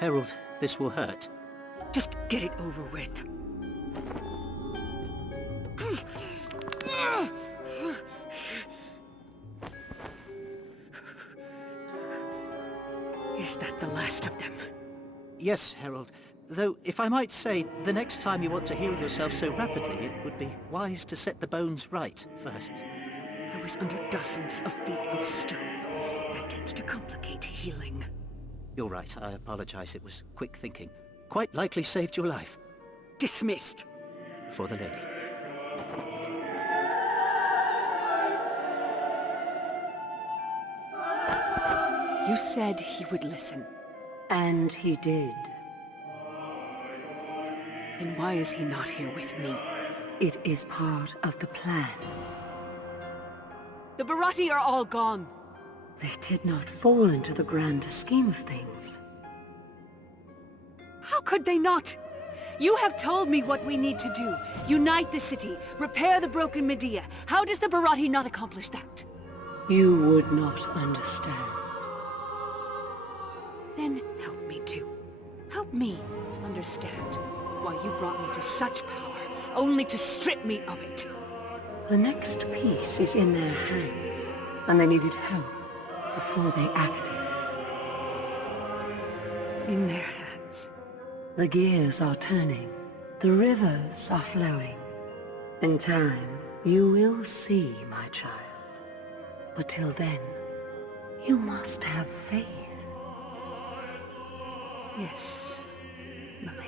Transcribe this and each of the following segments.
Herald, this will hurt. Just get it over with. Is that the last of them? Yes, Herald. Though, if I might say, the next time you want to heal yourself so rapidly, it would be wise to set the bones right first. I was under dozens of feet of stone. That tends to complicate healing. You're right, I apologize. It was quick thinking. Quite likely saved your life. Dismissed. For the lady. You said he would listen. And he did. Then why is he not here with me? It is part of the plan. The Bharati are all gone. They did not fall into the grander scheme of things. How could they not? You have told me what we need to do. Unite the city, repair the broken Medea. How does the Bharati not accomplish that? You would not understand. Then help me too. Help me understand why you brought me to such power, only to strip me of it. The next piece is in their hands, and they needed help before they acted. In their hands. The gears are turning. The rivers are flowing. In time, you will see, my child. But till then, you must have faith. Yes, my lady.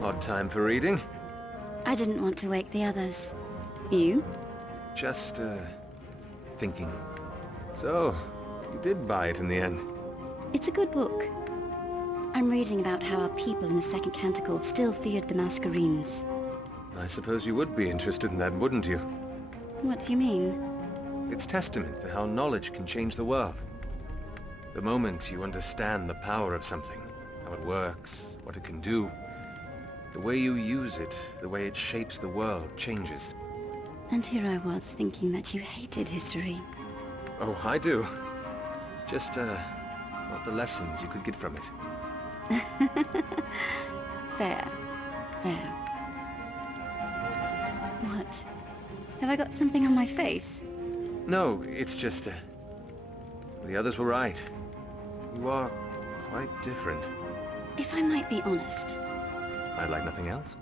Odd time for reading. I didn't want to wake the others. You? Just, thinking. So, you did buy it in the end. It's a good book. I'm reading about how our people in the second canticle still feared the Mascarenes. I suppose you would be interested in that, wouldn't you? What do you mean? It's testament to how knowledge can change the world. The moment you understand the power of something, how it works, what it can do, the way you use it, the way it shapes the world, changes. And here I was thinking that you hated history. Oh, I do. Just, not the lessons you could get from it. Fair. Fair. What? Have I got something on my face? No, it's just, the others were right. You are quite different. If I might be honest, I'd like nothing else.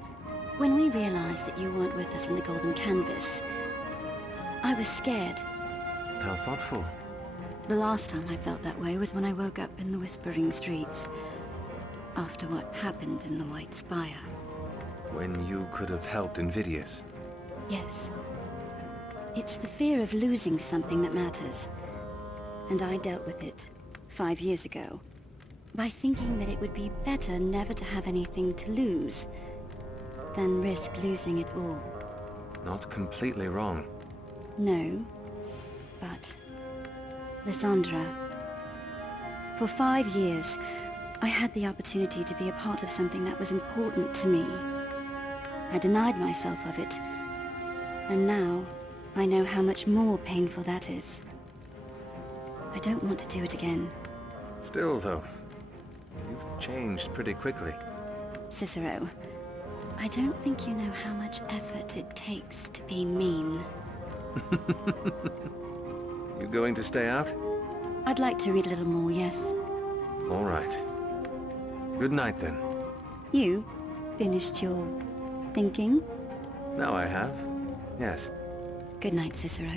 when we realized that you weren't with us in the Golden Canvas, I was scared. How thoughtful. The last time I felt that way was when I woke up in the Whispering Streets, after what happened in the White Spire. When you could have helped Invidious. Yes. It's the fear of losing something that matters. And I dealt with it 5 years ago, by thinking that it would be better never to have anything to lose, than risk losing it all. Not completely wrong. No, but... Lysandra. For 5 years, I had the opportunity to be a part of something that was important to me. I denied myself of it, and now I know how much more painful that is. I don't want to do it again. Still, though, you've changed pretty quickly. Cicero, I don't think you know how much effort it takes to be mean. You going to stay out? I'd like to read a little more, yes. All right. Good night, then. You finished your thinking? Now I have. Yes. Good night, Cicero.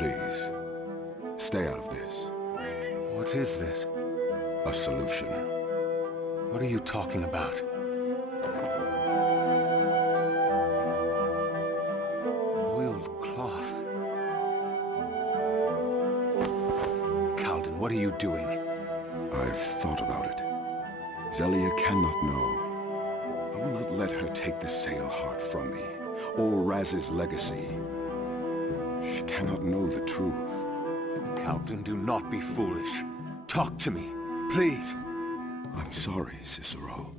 Please, stay out of this. What is this? A solution. What are you talking about? Oiled cloth. Calden, what are you doing? I've thought about it. Zelia cannot know. I will not let her take the sail heart from me, or Raz's legacy. She cannot know the truth. Calden, do not be foolish. Talk to me, please. I'm sorry, Cicero.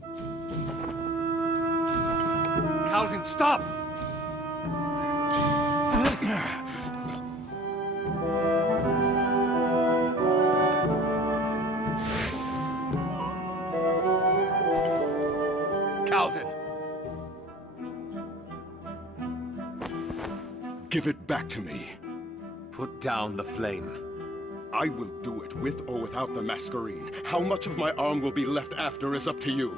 Calden, stop! Calden! Give it back to me. Put down the flame. I will do it with or without the Masquerade. How much of my arm will be left after is up to you.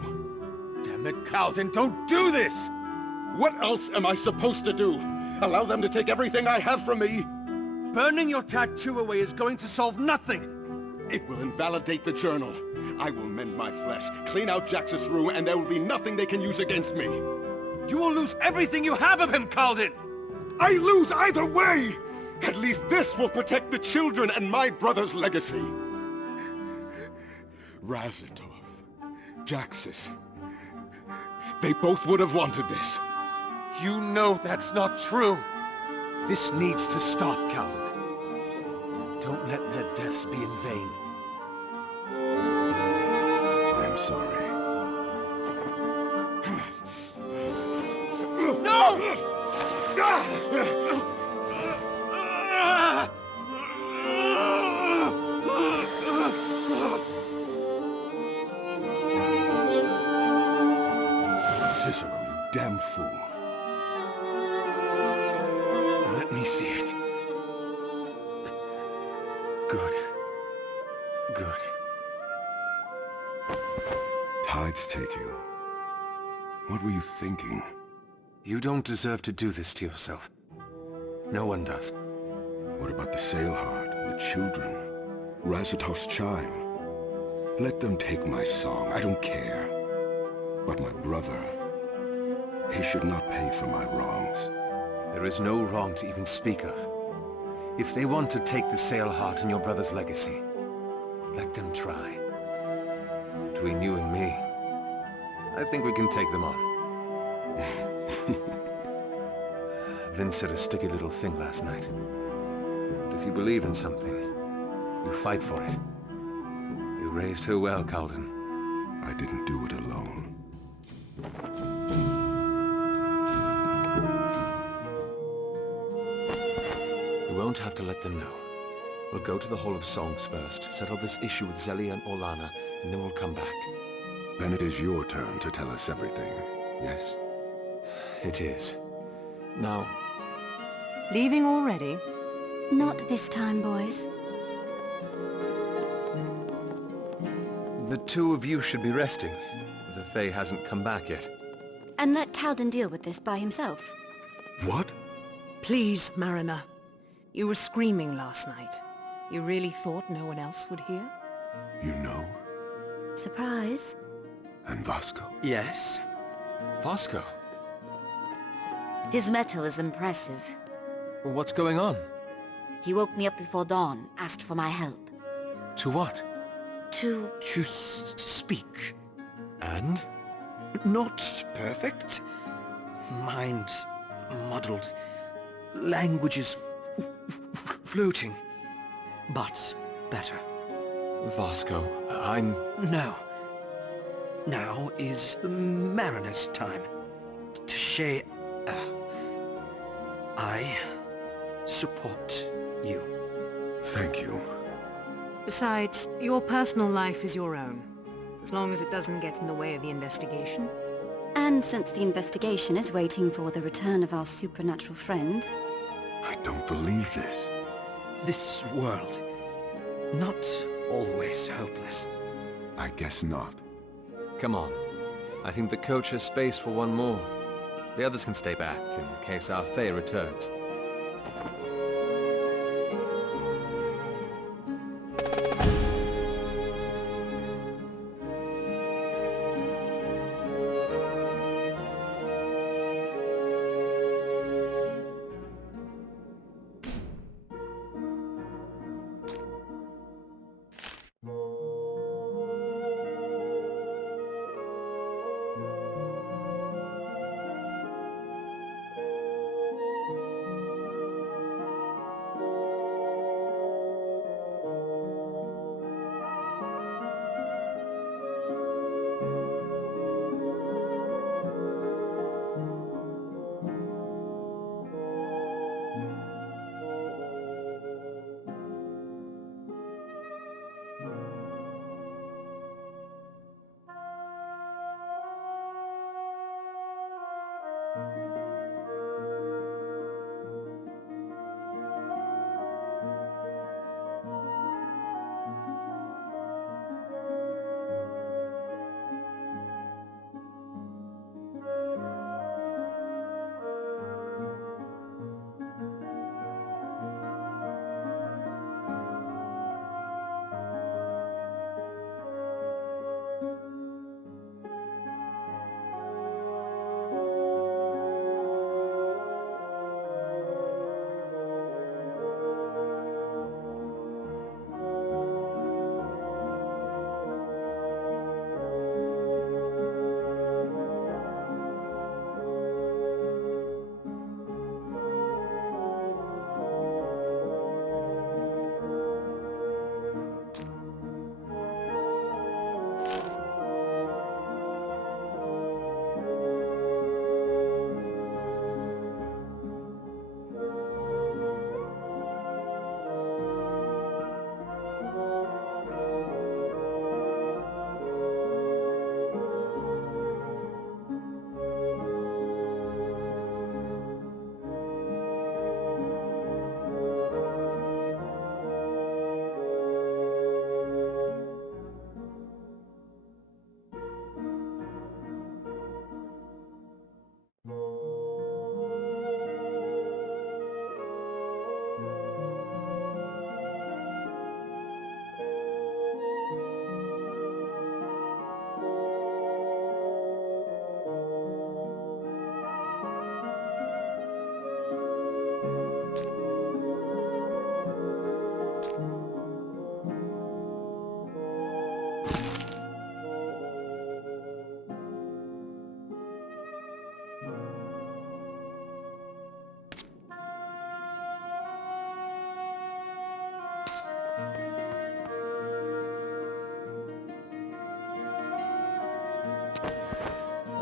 Damn it, Calden, don't do this! What else am I supposed to do? Allow them to take everything I have from me? Burning your tattoo away is going to solve nothing! It will invalidate the journal. I will mend my flesh, clean out Jax's room, and there will be nothing they can use against me. You will lose everything you have of him, Calden! I lose either way! At least this will protect the children and my brother's legacy. Razatov, Jaxus, they both would have wanted this. You know that's not true! This needs to stop, Calden. Don't let their deaths be in vain. I am sorry. No! Cicero, you damn fool. Let me see it. Good. Good. Tides take you. What were you thinking? You don't deserve to do this to yourself. No one does. What about the sail heart, the children, Razatov's chime? Let them take my song, I don't care. But my brother, he should not pay for my wrongs. There is no wrong to even speak of. If they want to take the sail heart and your brother's legacy, let them try. Between you and me, I think we can take them on. Vince said a sticky little thing last night. But if you believe in something, you fight for it. You raised her well, Calden. I didn't do it alone. We won't have to let them know. We'll go to the Hall of Songs first, settle this issue with Zelia and Orlana, and then we'll come back. Then it is your turn to tell us everything, yes? It is. Now, Leaving already? Not this time, boys. the two of you should be resting. The Fae hasn't come back yet. And let Calden deal with this by himself. What? Please, Mariner. You were screaming last night. You really thought no one else would hear? You know? Surprise. And Vasco? Yes? Vasco? His metal is impressive. Well, what's going on? He woke me up before dawn, asked for my help. To what? To... To speak. And? Not perfect. Mind muddled. Languages floating. But better. Vasco, I'm... No. Now is the mariner's time. To share... I support you. Thank you. Besides, your personal life is your own. As long as it doesn't get in the way of the investigation. And since the investigation is waiting for the return of our supernatural friend... I don't believe this. This world, not always hopeless. I guess not. Come on. I think the coach has space for one more. The others can stay back in case our Fae returns.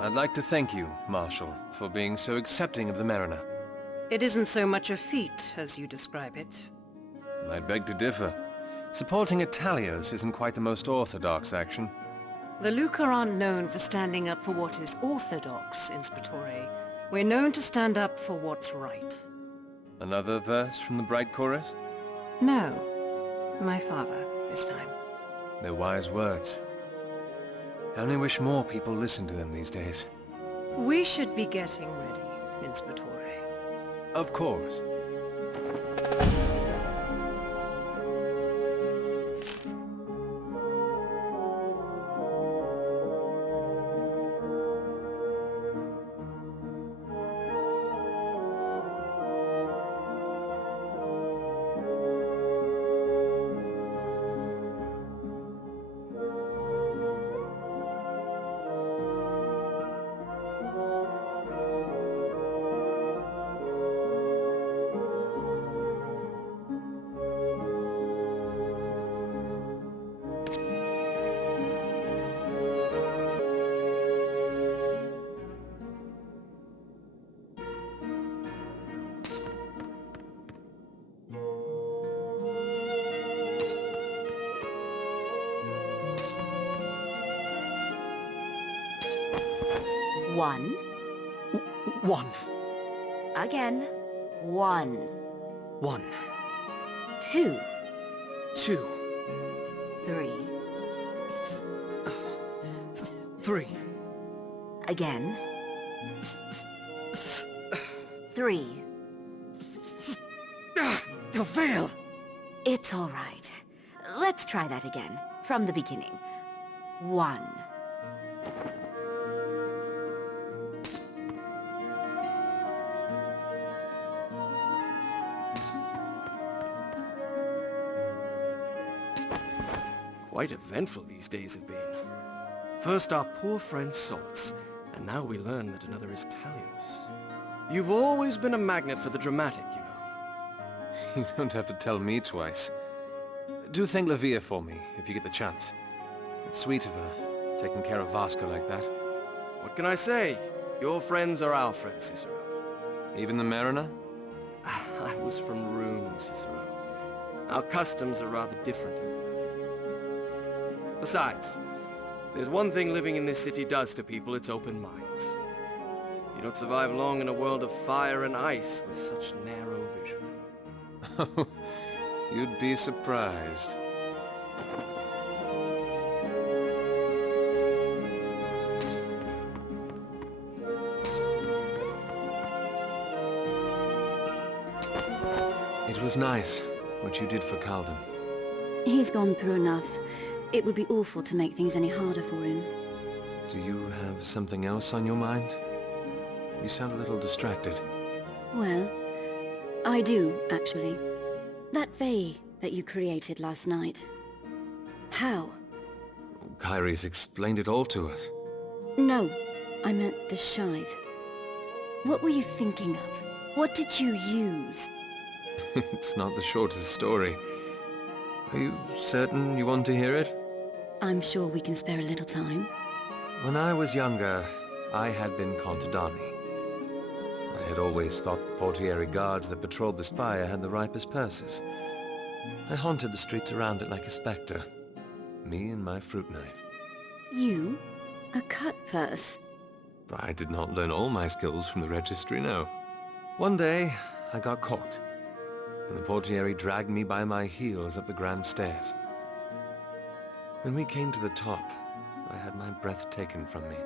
I'd like to thank you, Marshal, for being so accepting of the Mariner. It isn't so much a feat as you describe it. I'd beg to differ. Supporting Italios isn't quite the most orthodox action. The Lucca aren't known for standing up for what is orthodox, Inspectore. We're known to stand up for what's right. Another verse from the bright chorus? No. My father, this time. They're wise words. I only wish more people listened to them these days. We should be getting ready, Inspectore. Of course. One. One. Again. One. One. Two. Two. Three. Three. Again. Three. They'll fail. It's all right. Let's try that again, from the beginning. One. Quite eventful these days have been. First our poor friend Salts, and now we learn that another is Talios. You've always been a magnet for the dramatic, you know. You don't have to tell me twice. Do thank Lavia for me, if you get the chance. It's sweet of her, taking care of Vasco like that. What can I say? Your friends are our friends, Cicero. Even the Mariner? I was from Rome, Cicero. Our customs are rather different over there. Besides, if there's one thing living in this city does to people, it's open minds. You don't survive long in a world of fire and ice with such narrow vision. Oh, you'd be surprised. It was nice, what you did for Calden. He's gone through enough. It would be awful to make things any harder for him. Do you have something else on your mind? You sound a little distracted. Well, I do, actually. That vey that you created last night. How? Kyrie's explained it all to us. No, I meant the scythe. What were you thinking of? What did you use? It's not the shortest story. Are you certain you want to hear it? I'm sure we can spare a little time. When I was younger, I had been contadani. I had always thought the portiere guards that patrolled the spire had the ripest purses. I haunted the streets around it like a spectre. Me and my fruit knife. You? A cut purse? I did not learn all my skills from the registry, no. One day, I got caught, and the portiere dragged me by my heels up the grand stairs. When we came to the top, I had my breath taken from me.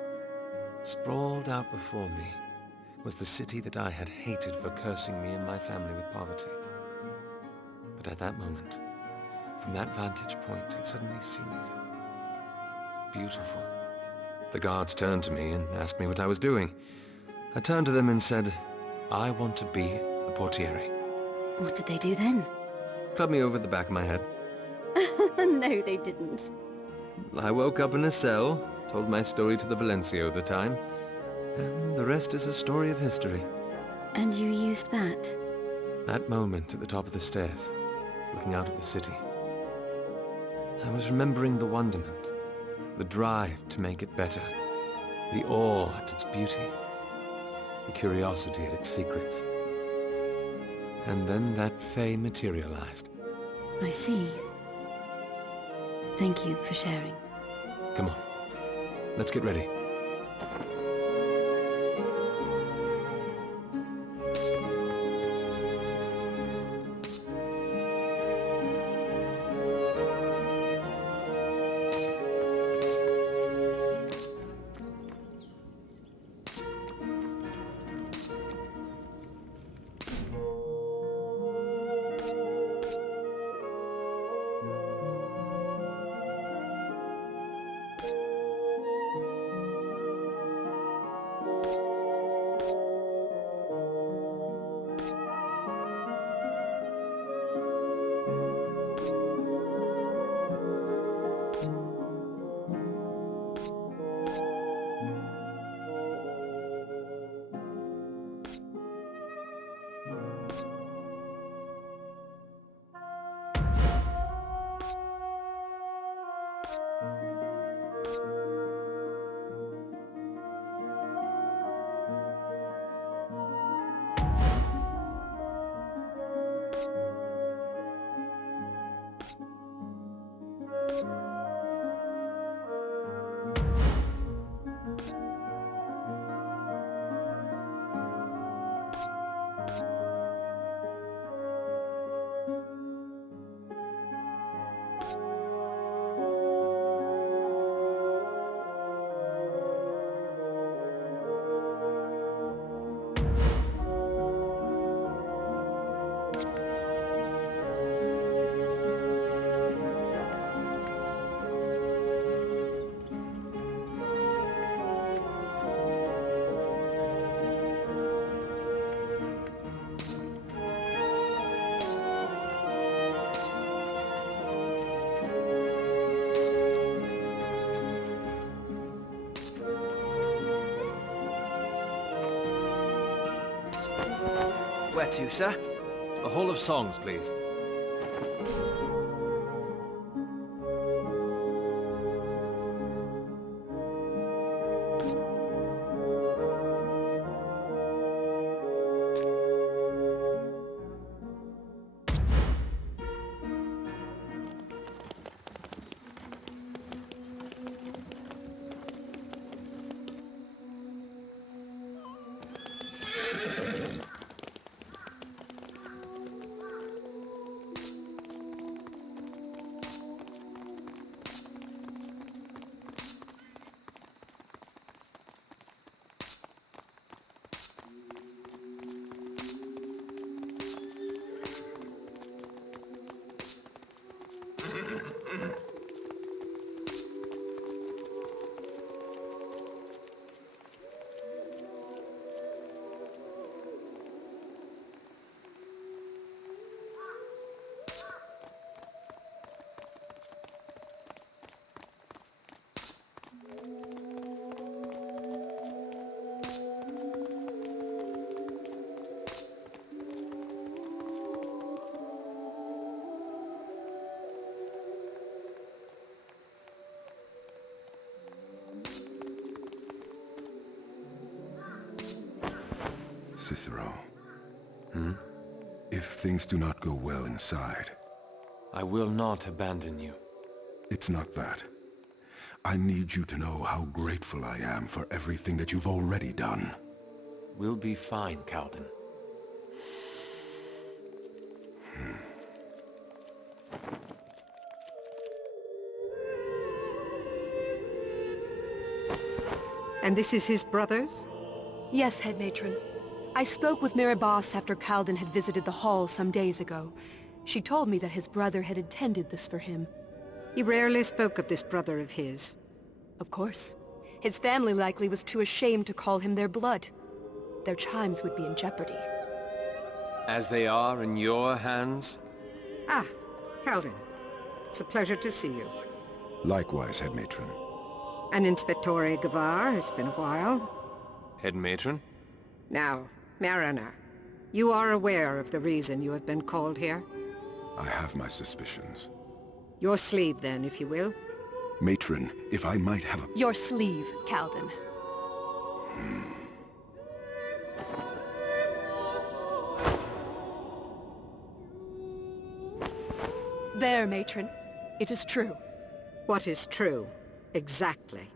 Sprawled out before me was the city that I had hated for cursing me and my family with poverty. But at that moment, from that vantage point, it suddenly seemed beautiful. The guards turned to me and asked me what I was doing. I turned to them and said, I want to be a portiere. What did they do then? Clubbed me over the back of my head. No, they didn't. I woke up in a cell, told my story to the Valencio at the time, and the rest is a story of history. And you used that? That moment at the top of the stairs, looking out at the city. I was remembering the wonderment, the drive to make it better. The awe at its beauty, the curiosity at its secrets. And then that Fae materialized. I see. Thank you for sharing. Come on, let's get ready. Where to, sir? The Hall of Songs, please. Cicero. If things do not go well inside... I will not abandon you. It's not that. I need you to know how grateful I am for everything that you've already done. We'll be fine, Calden. And this is his brother's? Yes, head matron. I spoke with Mirabas after Calden had visited the hall some days ago. She told me that his brother had intended this for him. He rarely spoke of this brother of his. Of course. His family likely was too ashamed to call him their blood. Their chimes would be in jeopardy. As they are in your hands? Ah, Calden. It's a pleasure to see you. Likewise, head matron. And Inspectore Gavar, it's been a while. Head matron? Now, Mariner, you are aware of the reason you have been called here? I have my suspicions. Your sleeve, then, if you will. Matron, if I might have a... Your sleeve, Calden. There, matron. It is true. What is true, exactly?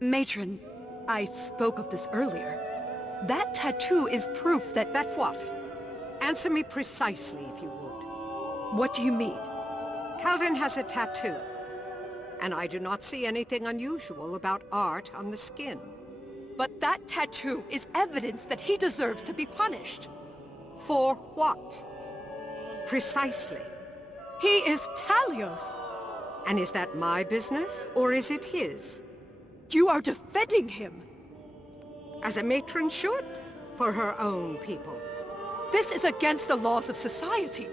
Matron, I spoke of this earlier. That tattoo is proof that... That what? Answer me precisely, if you would. What do you mean? Calden has a tattoo, and I do not see anything unusual about art on the skin. But that tattoo is evidence that he deserves to be punished. For what? Precisely. He is Talios. And is that my business, or is it his? You are defending him. As a matron should, for her own people. This is against the laws of society.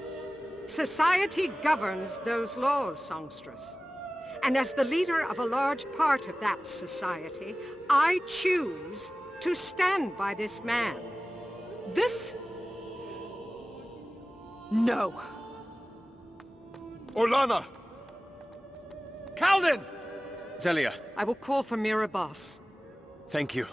Society governs those laws, songstress. And as the leader of a large part of that society, I choose to stand by this man. This? No. Orlana! Calden! Zelia. I will call for Mirabos. Thank you.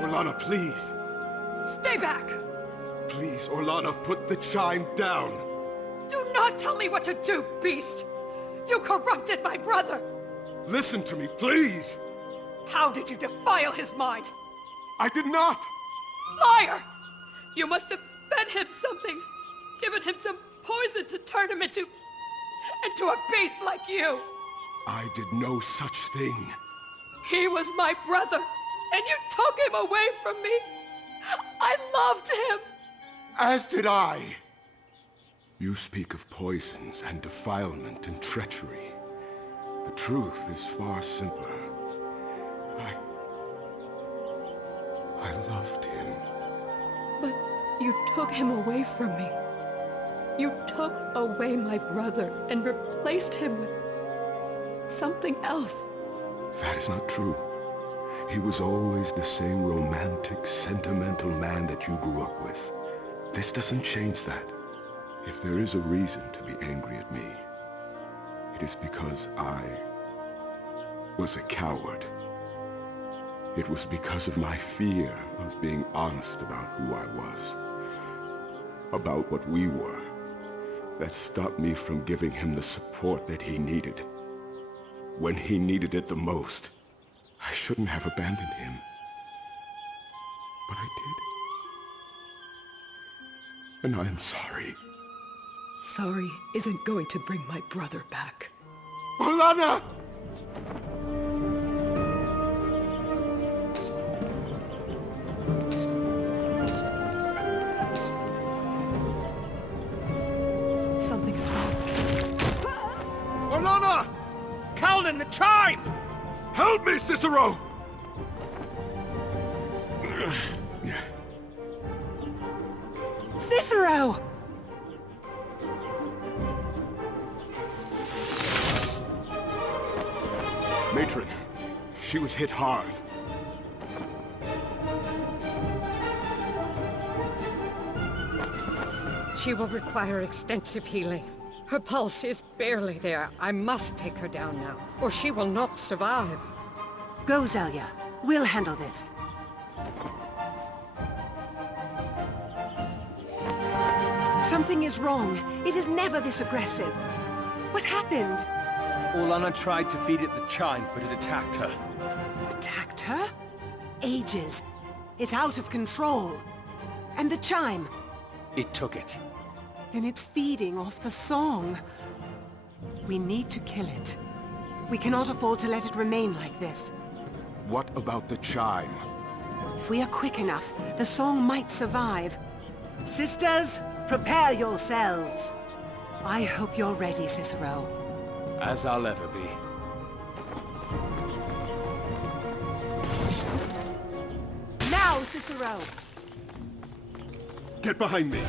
Orlana, please. Stay back! Please, Orlana, put the chime down. Do not tell me what to do, beast! You corrupted my brother! Listen to me, please! How did you defile his mind? I did not! Liar! You must have fed him something, given him some poison to turn him into a beast like you! I did no such thing. He was my brother, and you took him away from me! I loved him! As did I! You speak of poisons and defilement and treachery. The truth is far simpler. I loved him. But you took him away from me. You took away my brother and replaced him with something else. That is not true. He was always the same romantic, sentimental man that you grew up with. This doesn't change that. If there is a reason to be angry at me, it is because I was a coward. It was because of my fear of being honest about who I was, about what we were, that stopped me from giving him the support that he needed. When he needed it the most, I shouldn't have abandoned him. But I did. And I am sorry. Sorry isn't going to bring my brother back. Orlana! Something is wrong. Orlana! Calden, the chime! Help me, Cicero! Cicero! Matron, she was hit hard. She will require extensive healing. Her pulse is barely there. I must take her down now, or she will not survive. Go, Zelia. We'll handle this. Something is wrong. It is never this aggressive. What happened? Orlana tried to feed it the chime, but it attacked her. Attacked her? Ages. It's out of control. And the chime? It took it. Then it's feeding off the song. We need to kill it. We cannot afford to let it remain like this. What about the chime? If we are quick enough, the song might survive. Sisters, prepare yourselves. I hope you're ready, Cicero. As I'll ever be. Now, Cicero! Get behind me!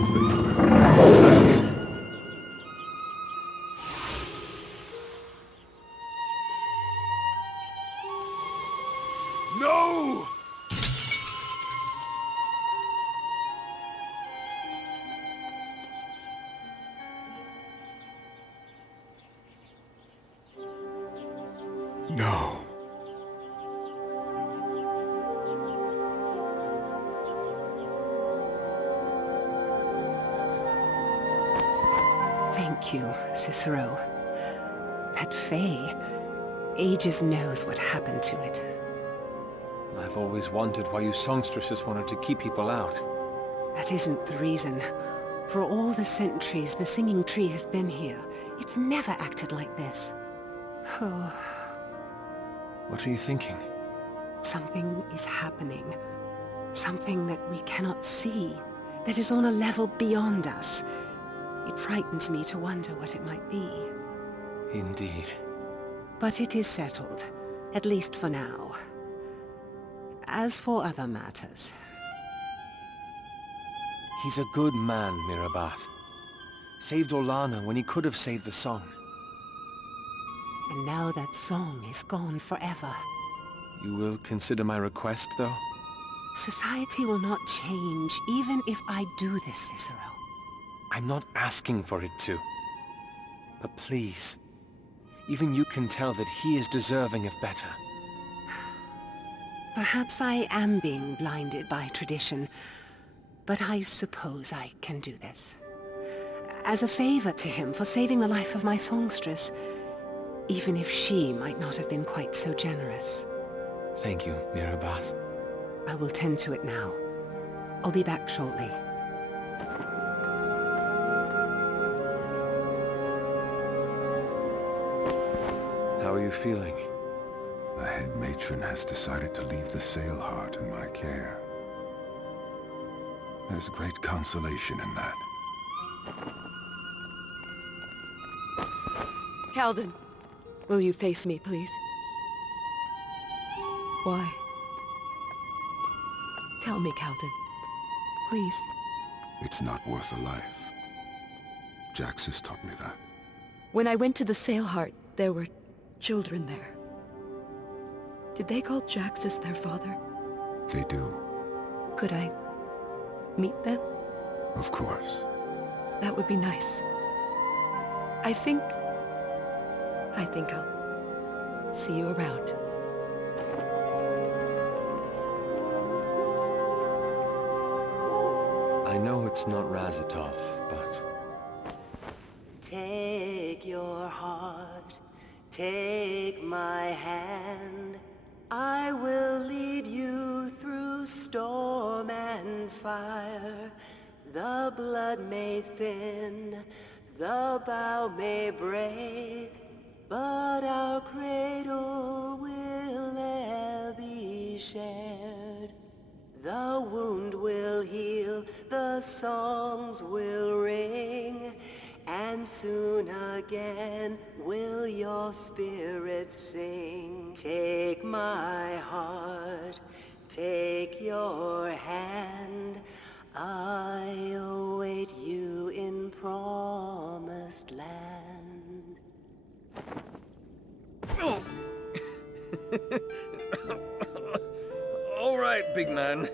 yourself, baby. Thanks. No! No. Thank you, Cicero. That Fae, ages knows what happened to it. I've always wondered why you songstresses wanted to keep people out. That isn't the reason. For all the centuries the singing tree has been here, it's never acted like this. Oh, What are you thinking? something is happening. Something that we cannot see, that is on a level beyond us. It frightens me to wonder what it might be. Indeed. But it is settled, at least for now. As for other matters... He's a good man, Mirabas. Saved Orlana when he could have saved the song. And now that song is gone forever. You will consider my request, though? Society will not change, even if I do this, Cicero. I'm not asking for it to. But please, even you can tell that he is deserving of better. Perhaps I am being blinded by tradition, but I suppose I can do this. As a favor to him for saving the life of my songstress, even if she might not have been quite so generous. Thank you, Mirabas. I will tend to it now. I'll be back shortly. How are you feeling? The head matron has decided to leave the sail heart in my care. There's great consolation in that. Calden, will you face me, please? Why? Tell me, Calden. Please. It's not worth a life. Jaxus taught me that. When I went to the Sail Heart, there were children there. Did they call Jaxus their father? They do. Could I meet them? Of course. That would be nice. I think I'll see you around. I know it's not Razatov, but... Take your heart, take my hand. I will lead you through storm and fire. The blood may thin, the bow may break, but our cradle will e'er be shared. The wound will heal, the songs will ring, and soon again will your spirit sing. Take my heart, take your hand, I await you in promised land. All right, big man.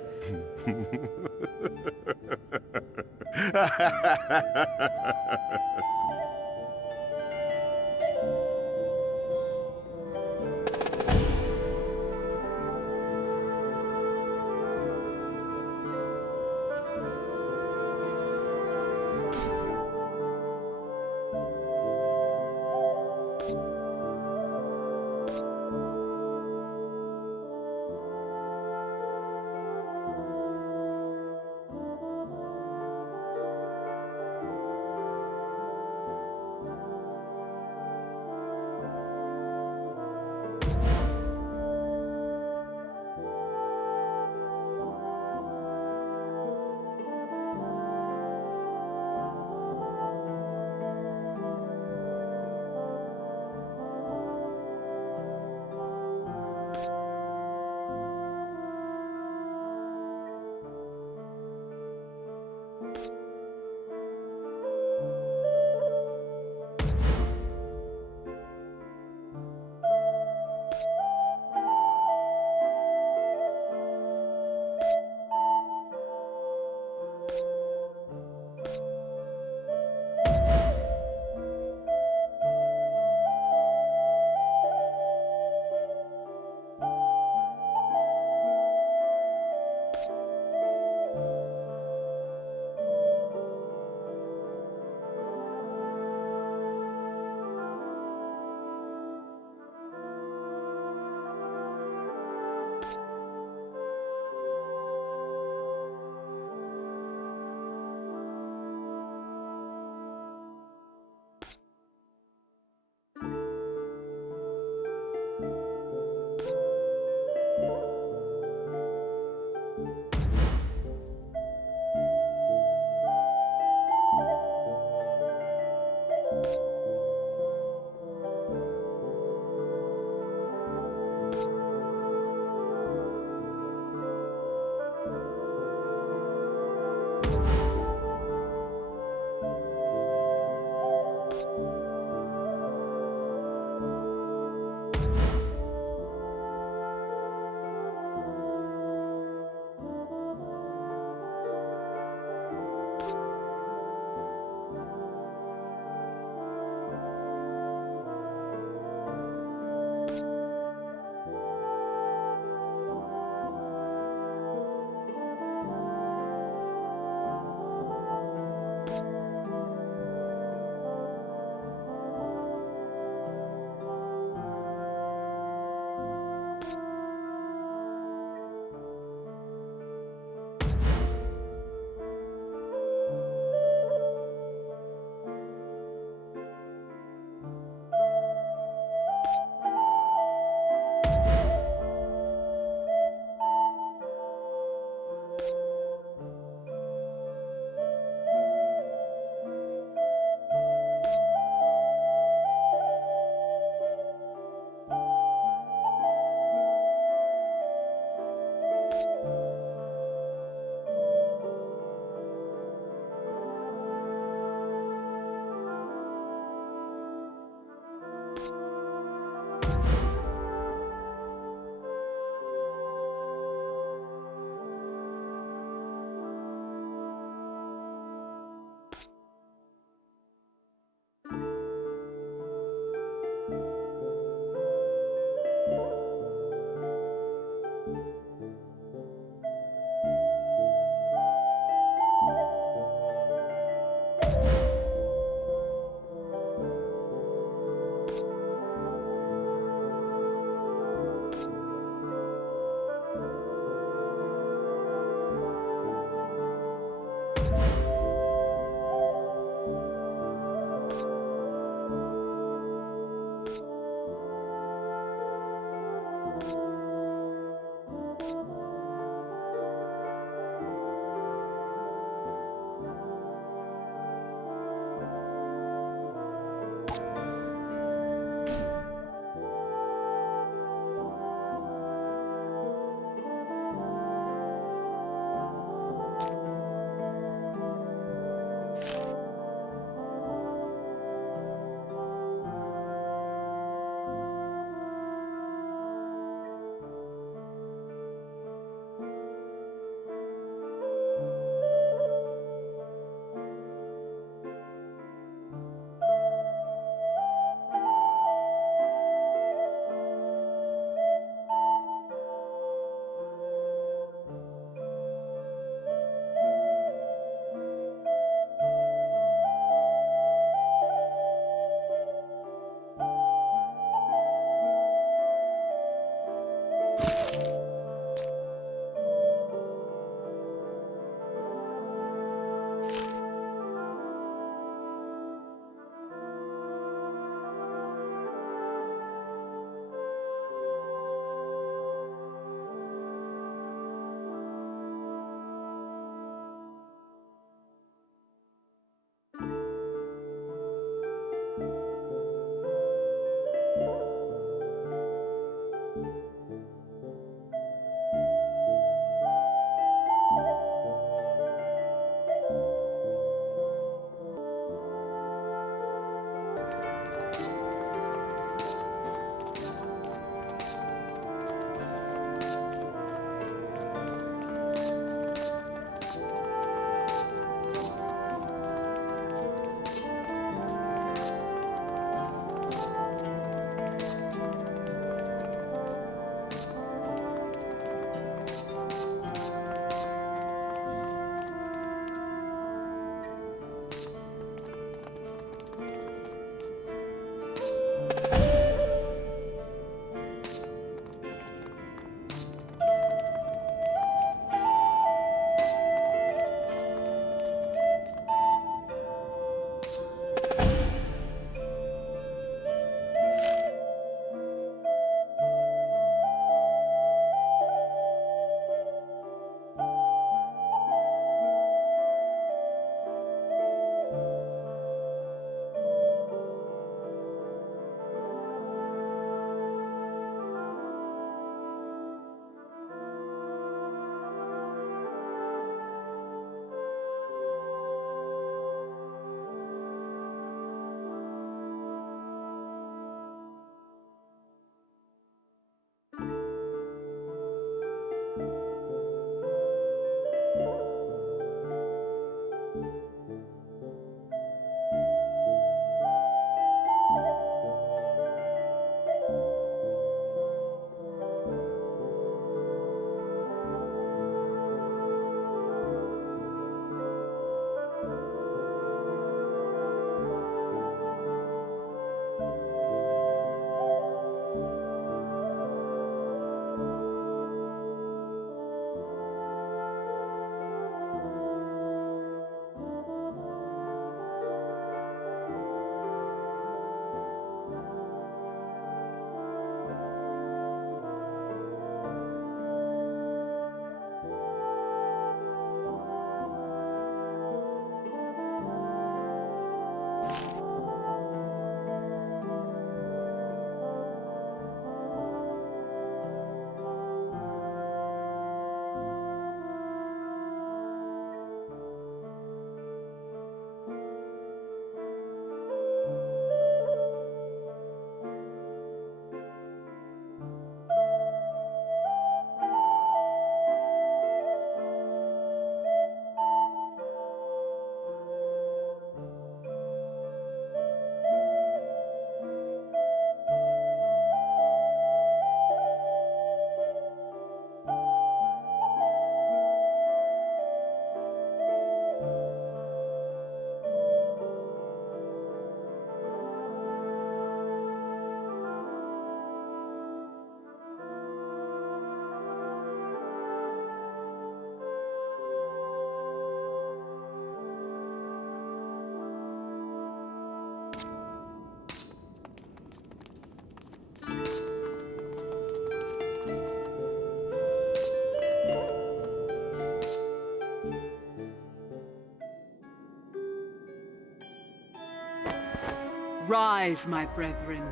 Rise, my brethren.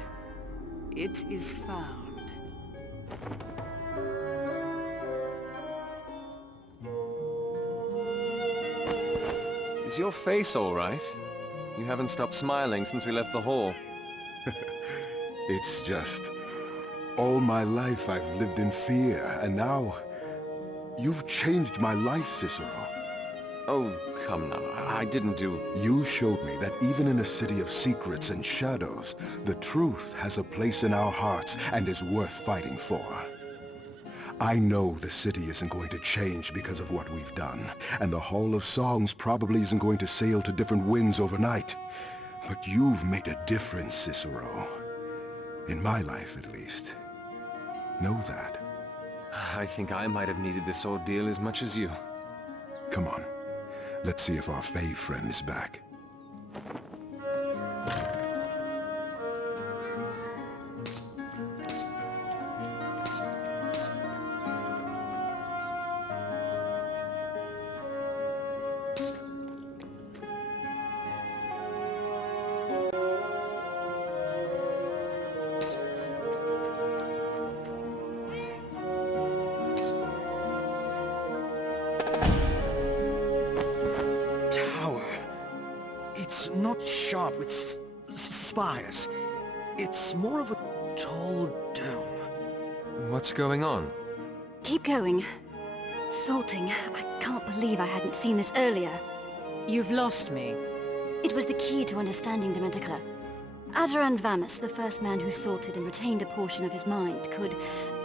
It is found. Is your face all right? You haven't stopped smiling since we left the hall. It's just... all my life I've lived in fear, and now... you've changed my life, Cicero. Oh, come now. I didn't do... You showed me that even in a city of secrets and shadows, the truth has a place in our hearts and is worth fighting for. I know the city isn't going to change because of what we've done, and the Hall of Songs probably isn't going to sail to different winds overnight. But you've made a difference, Cicero. In my life, at least. Know that. I think I might have needed this ordeal as much as you. Come on. Let's see if our Fae friend is back. It's not sharp with spires. It's more of a tall dome. What's going on? Keep going. Salting. I can't believe I hadn't seen this earlier. You've lost me. It was the key to understanding Dementicula. Adaran Vamus, the first man who salted and retained a portion of his mind, could,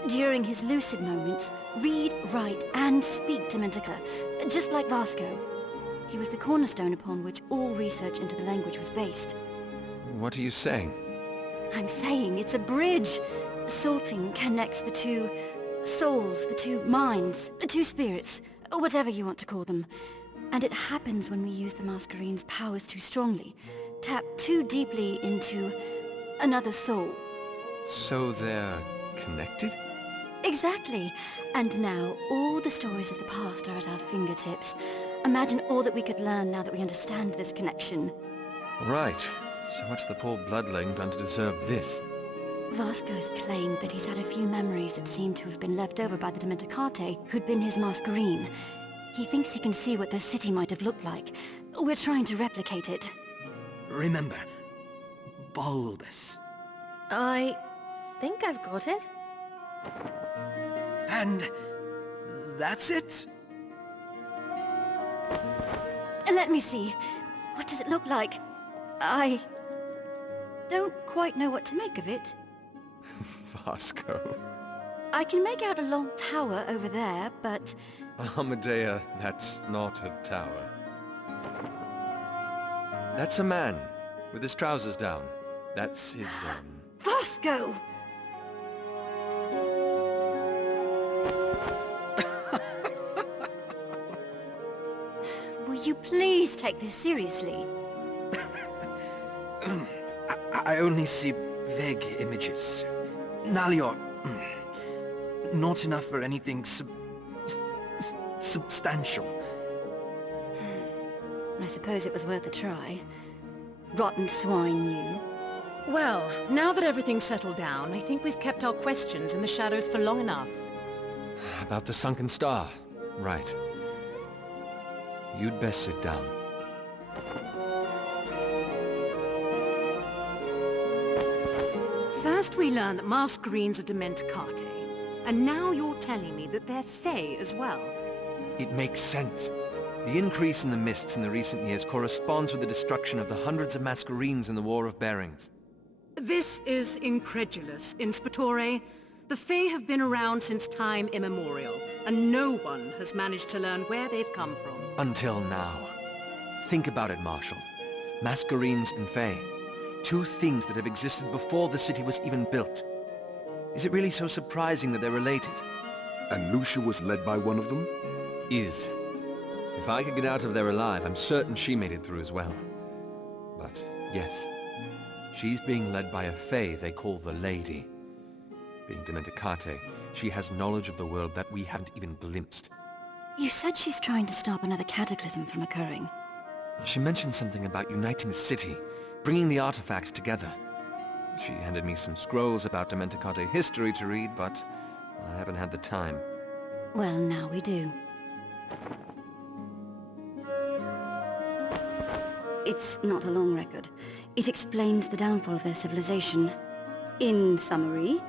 during his lucid moments, read, write, and speak Dementicula, just like Vasco. He was the cornerstone upon which all research into the language was based. What are you saying? I'm saying it's a bridge. Salting connects the two souls, the two minds, the two spirits, whatever you want to call them. And it happens when we use the Masquerine's powers too strongly, tap too deeply into another soul. So they're connected? Exactly. And now all the stories of the past are at our fingertips. Imagine all that we could learn now that we understand this connection. Right. So what's the poor bloodling done to deserve this? Vasco's claimed that he's had a few memories that seem to have been left over by the Dementicate, who'd been his Masquerine. He thinks he can see what the city might have looked like. We're trying to replicate it. Remember, bulbous. I think I've got it. And that's it? Let me see. What does it look like? I don't quite know what to make of it. Vasco. I can make out a long tower over there, but... Armadea, that's not a tower. That's a man, with his trousers down. That's his, Vasco! Will you please take this seriously? I only see vague images. Nalior, not enough for anything substantial. I suppose it was worth a try. Rotten swine, you. Well, now that everything's settled down, I think we've kept our questions in the shadows for long enough. About the sunken star. Right. You'd best sit down. First we learned that Masquerines are Dementicate, and now you're telling me that they're Fae as well. It makes sense. The increase in the mists in the recent years corresponds with the destruction of the hundreds of Masquerines in the War of Bearings. This is incredulous, Inspectore. The Fae have been around since time immemorial, and no one has managed to learn where they've come from. Until now. Think about it, Marshal. Masquerines and Fae. Two things that have existed before the city was even built. Is it really so surprising that they're related? And Lucia was led by one of them? Is. If I could get out of there alive, I'm certain she made it through as well. But, yes. She's being led by a Fae they call the Lady. Being Dementicate, she has knowledge of the world that we haven't even glimpsed. You said she's trying to stop another cataclysm from occurring. She mentioned something about uniting the city, bringing the artifacts together. She handed me some scrolls about Dementicate history to read, but I haven't had the time. Well, now we do. It's not a long record. It explains the downfall of their civilization. In summary,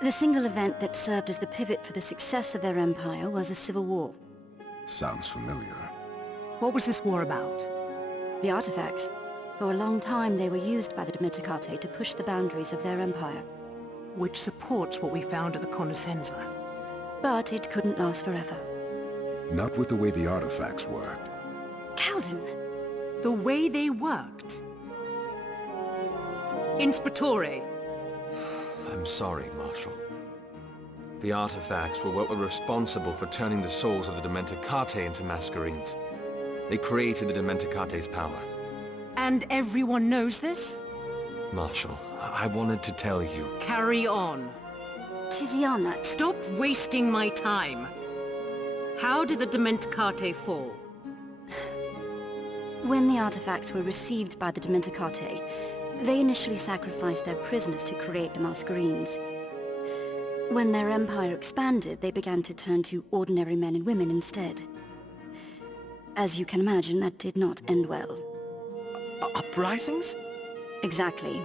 the single event that served as the pivot for the success of their empire was a civil war. Sounds familiar. What was this war about? The artifacts. For a long time, they were used by the Dementicate to push the boundaries of their empire. Which supports what we found at the Conoscenza. But it couldn't last forever. Not with the way the artifacts worked. Calden! The way they worked? Inspectore! I'm sorry, Marshal. The artifacts were what were responsible for turning the souls of the Dementicate into Masquerades. They created the Dementicate's power. And everyone knows this? Marshal, I wanted to tell you. Carry on. Tiziana... Stop wasting my time. How did the Dementicate fall? When the artifacts were received by the Dementicate, they initially sacrificed their prisoners to create the Masquerades. When their empire expanded, they began to turn to ordinary men and women instead. As you can imagine, that did not end well. Uprisings? Exactly.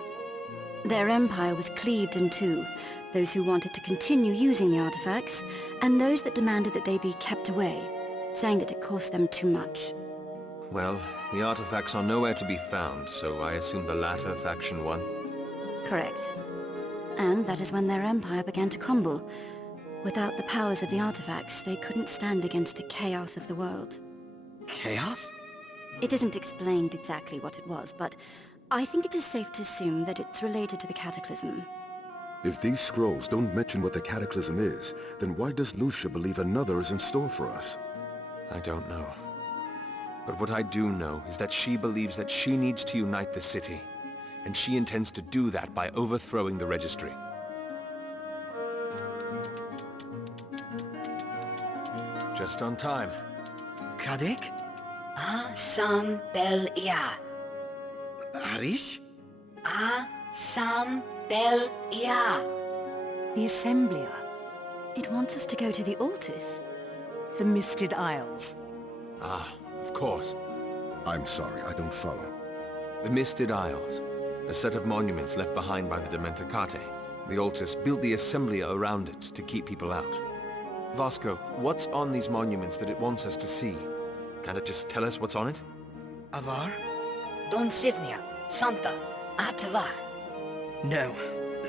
Their empire was cleaved in two, those who wanted to continue using the artifacts, and those that demanded that they be kept away, saying that it cost them too much. Well, the artifacts are nowhere to be found, so I assume the latter faction won. Correct. And that is when their empire began to crumble. Without the powers of the artifacts, they couldn't stand against the chaos of the world. Chaos? It isn't explained exactly what it was, but I think it is safe to assume that it's related to the Cataclysm. If these scrolls don't mention what the Cataclysm is, then why does Lucia believe another is in store for us? I don't know. But what I do know is that she believes that she needs to unite the city, and she intends to do that by overthrowing the registry. Just on time. Kadek? Sam Bel Ya. Harish? Sam Bel Ya. The Assemblia. It wants us to go to the altars. The Misted Isles. Ah, of course. I'm sorry, I don't follow. The Misted Isles. A set of monuments left behind by the Dementicate. The altars built the Assemblia around it to keep people out. Vasco, what's on these monuments that it wants us to see? Can't it just tell us what's on it? Avar? Don Sivnia. Santa. Atavar. No.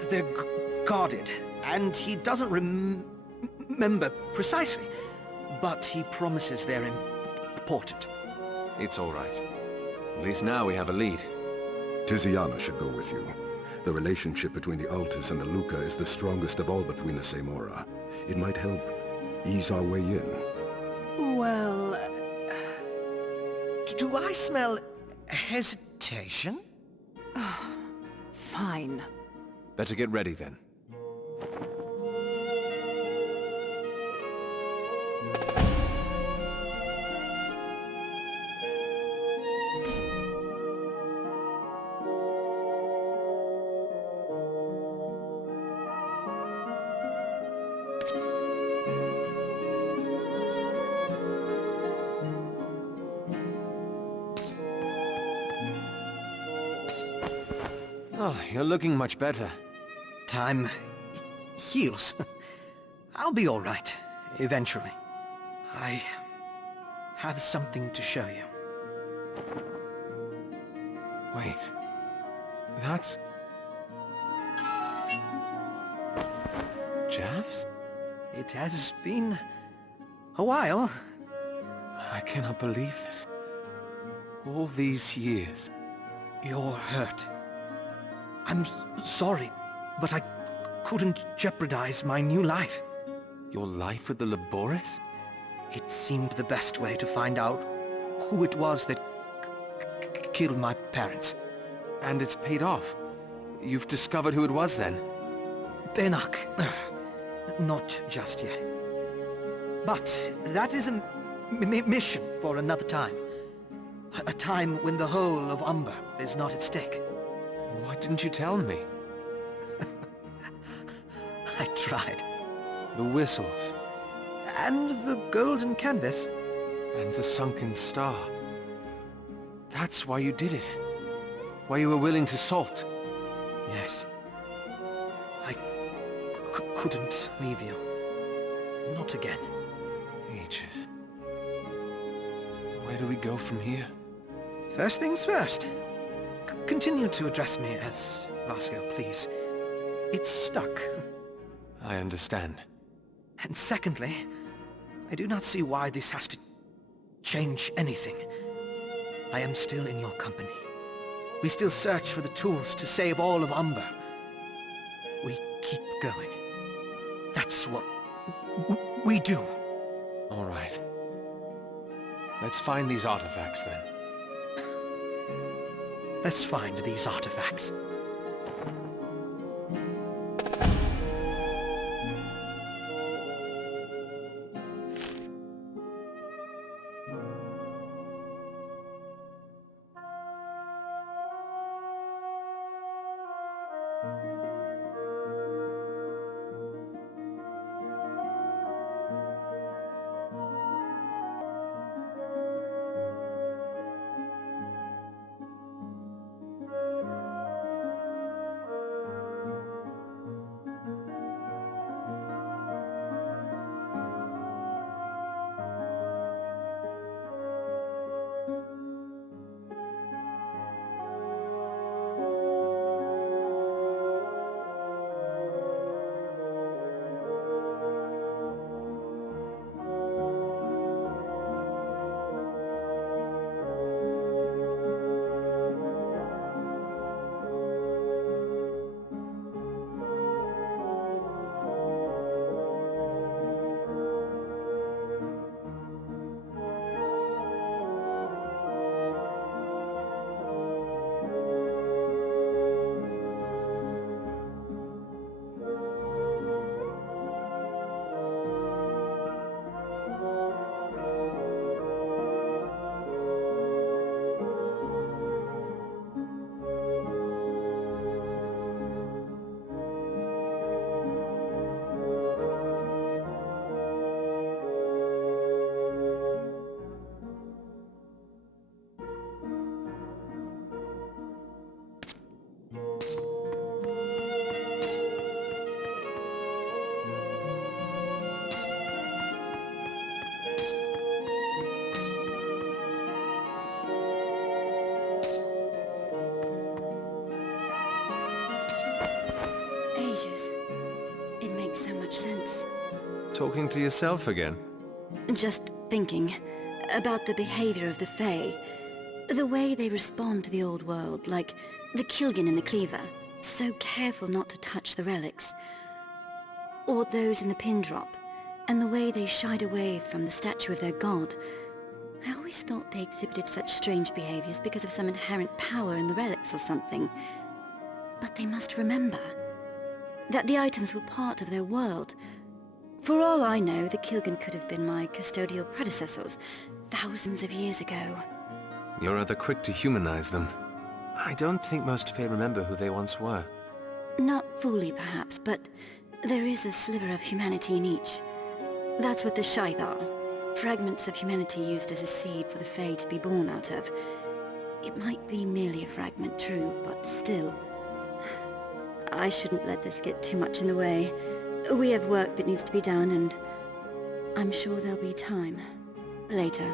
They're guarded, and he doesn't remember precisely. But he promises they're important. It's all right. At least now we have a lead. Tiziana should go with you. The relationship between the Altus and the Luca is the strongest of all between the Semora. It might help ease our way in. Well... do I smell hesitation? Fine. Better get ready then. Oh, you're looking much better. Time heals. I'll be all right, eventually. I have something to show you. Wait. That's... Javs? It has been a while. I cannot believe this. All these years. You're hurt. I'm sorry, but I couldn't jeopardize my new life. Your life with the Laboris? It seemed the best way to find out who it was that killed my parents. And it's paid off. You've discovered who it was then? Benak. Not just yet. But that is a mission for another time. A time when the whole of Омбре is not at stake. Why didn't you tell me? I tried. The whistles. And the golden canvas. And the sunken star. That's why you did it. Why you were willing to salt. Yes. I couldn't leave you. Not again. Ages. Where do we go from here? First things first. Continue to address me as Vasco, please. It's stuck. I understand. And secondly, I do not see why this has to change anything. I am still in your company. We still search for the tools to save all of Омбре. We keep going. That's what we do. All right. Let's find these artifacts then. Let's find these artifacts. It makes so much sense. Talking to yourself again? Just thinking about the behavior of the Fae. The way they respond to the old world, like the Kilgan in the Cleaver, so careful not to touch the relics. Or those in the pin drop, and the way they shied away from the statue of their god. I always thought they exhibited such strange behaviors because of some inherent power in the relics or something. But they must remember that the items were part of their world. For all I know, the Kilgan could have been my custodial predecessors thousands of years ago. You're rather quick to humanize them. I don't think most Fae remember who they once were. Not fully, perhaps, but there is a sliver of humanity in each. That's what the Scythe are. Fragments of humanity used as a seed for the Fae to be born out of. It might be merely a fragment, true, but still. I shouldn't let this get too much in the way. We have work that needs to be done, and I'm sure there'll be time. Later.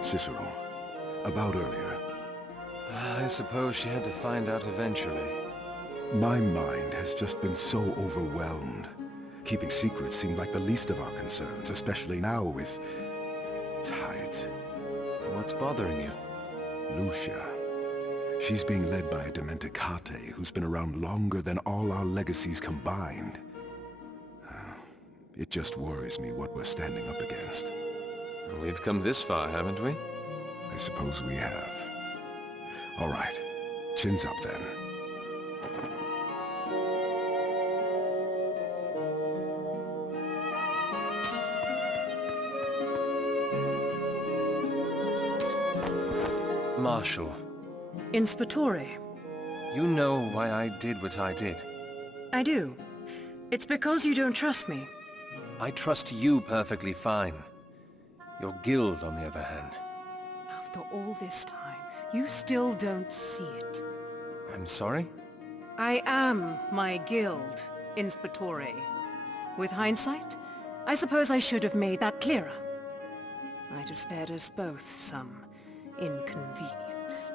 Cicero, about earlier. I suppose she had to find out eventually. My mind has just been so overwhelmed. Keeping secrets seemed like the least of our concerns, especially now with... Tired. What's bothering you? Lucia. She's being led by a demented Kate who's been around longer than all our legacies combined. It just worries me what we're standing up against. We've come this far, haven't we? I suppose we have. All right. Chins up then. Marshal, In Spatore. you know why I did what I did. I do. It's because you don't trust me. I trust you perfectly fine. Your guild, on the other hand. After all this time, you still don't see it. I'm sorry? I am my guild in Spatore. With hindsight, I suppose I should have made that clearer. Might have spared us both some inconvenience.